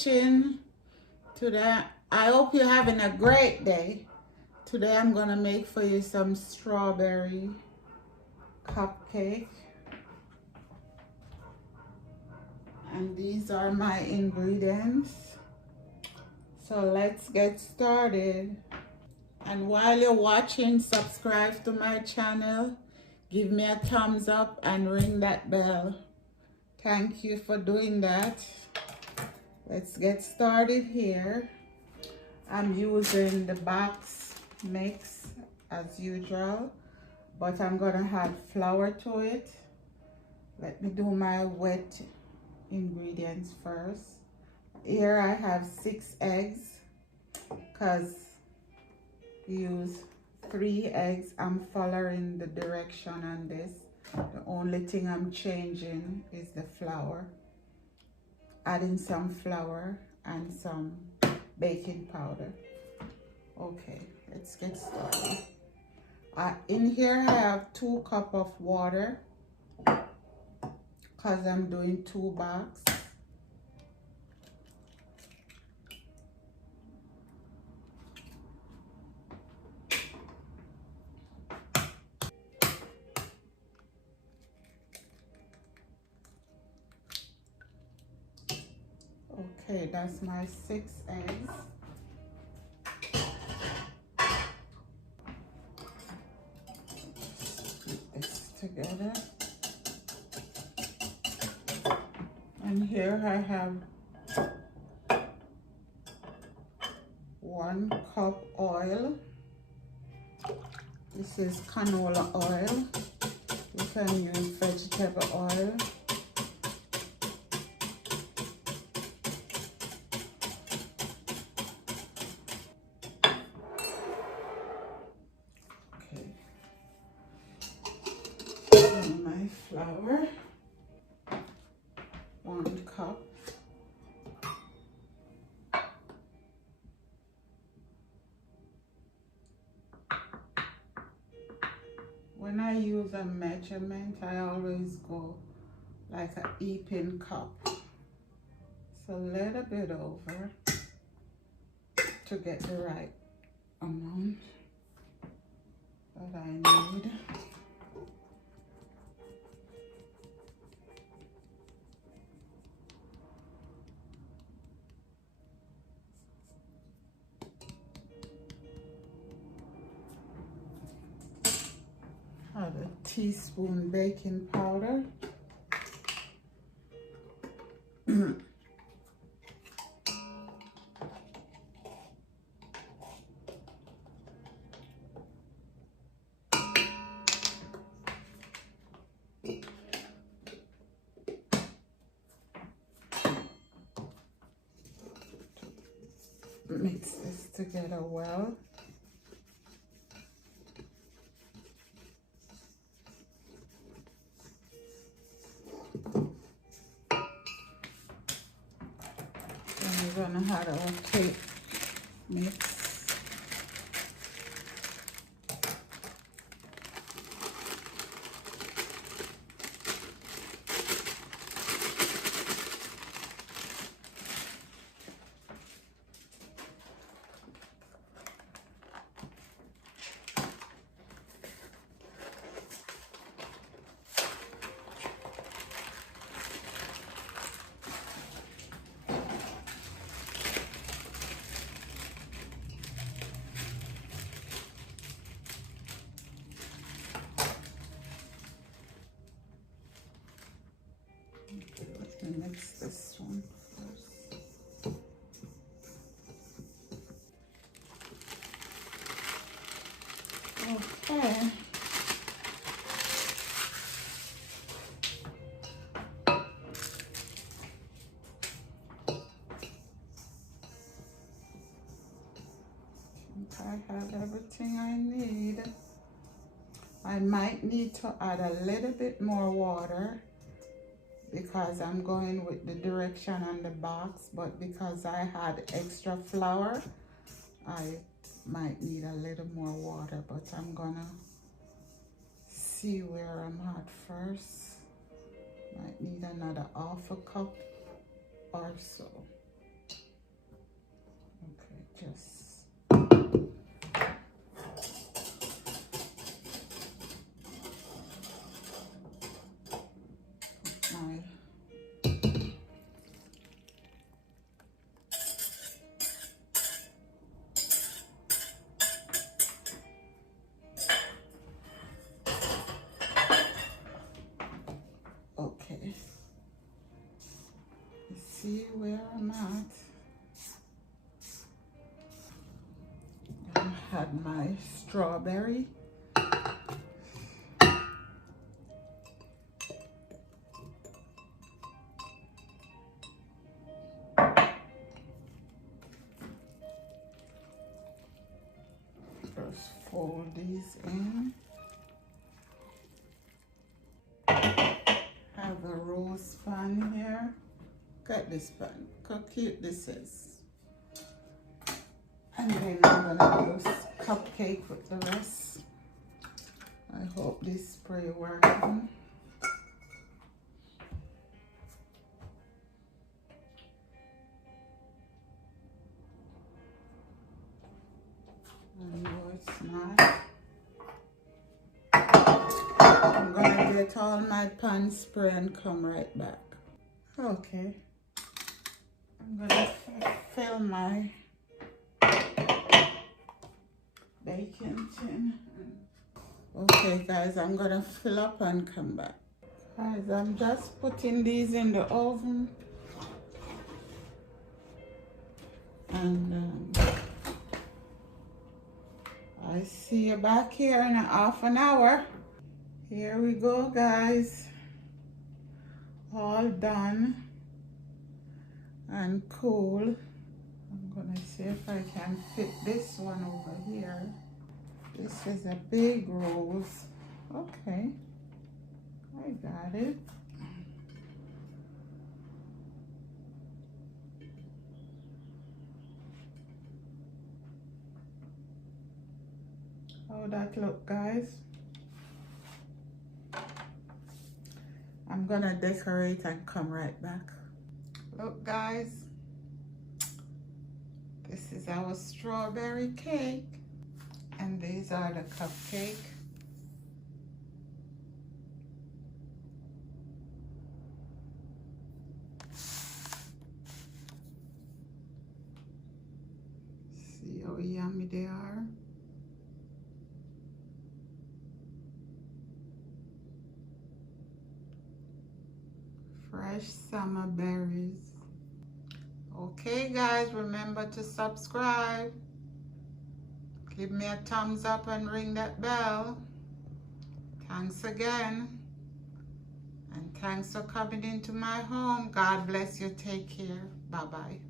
kitchen. Today, I hope you're having a great day. Today I'm gonna make for you some strawberry cupcake. And these are my ingredients. So let's get started. And while you're watching, subscribe to my channel. Give me a thumbs up and ring that bell. Thank you for doing that. Let's get started here. I'm using the box mix as usual, but I'm gonna add flour to it. Let me do my wet ingredients first. Here I have 6 eggs, because use 3 eggs. I'm following the direction on this. The only thing I'm changing is the flour. Adding some flour and some baking powder. Okay, let's get started. In here I have 2 cups of water, because I'm doing 2 bags. Okay, that's my 6 eggs. Put this together. And here I have 1 cup oil. This is canola oil. You can use vegetable oil. My flour, 1 cup. When I use a measurement, I always go like a heaping cup. So a little bit over to get the right amount that I need. Add a teaspoon baking powder. Mix this together well. Then we're gonna add our cake mix. Let me mix this one first. Okay. I have everything I need. I might need to add a little bit more water, because I'm going with the direction on the box, but because I had extra flour, I might need a little more water, but I'm gonna see where I'm at first. Might need another half a cup or so. where I'm at. I had my strawberry. Just fold these in. Have a rose fan here. Look at this pan. Look how cute this is. And then I'm gonna do cupcake with the rest. I hope this spray working. I know it's not. I'm gonna get all my pan spray and come right back. Okay. I'm gonna fill my baking tin. Okay guys, I'm gonna fill up and come back. Guys, I'm just putting these in the oven. And I see you back here in half an hour. Here we go guys. All done and cool. I'm gonna see if I can fit this one over here. This is a big rose. Okay, I got it. How that look, guys? I'm gonna decorate and come right back. Look guys, this is our strawberry cake. And these are the cupcake. See how yummy they are. Fresh summer berries. Okay guys, remember to subscribe. Give me a thumbs up and ring that bell. Thanks again. And thanks for coming into my home. God bless you. Take care. Bye-bye.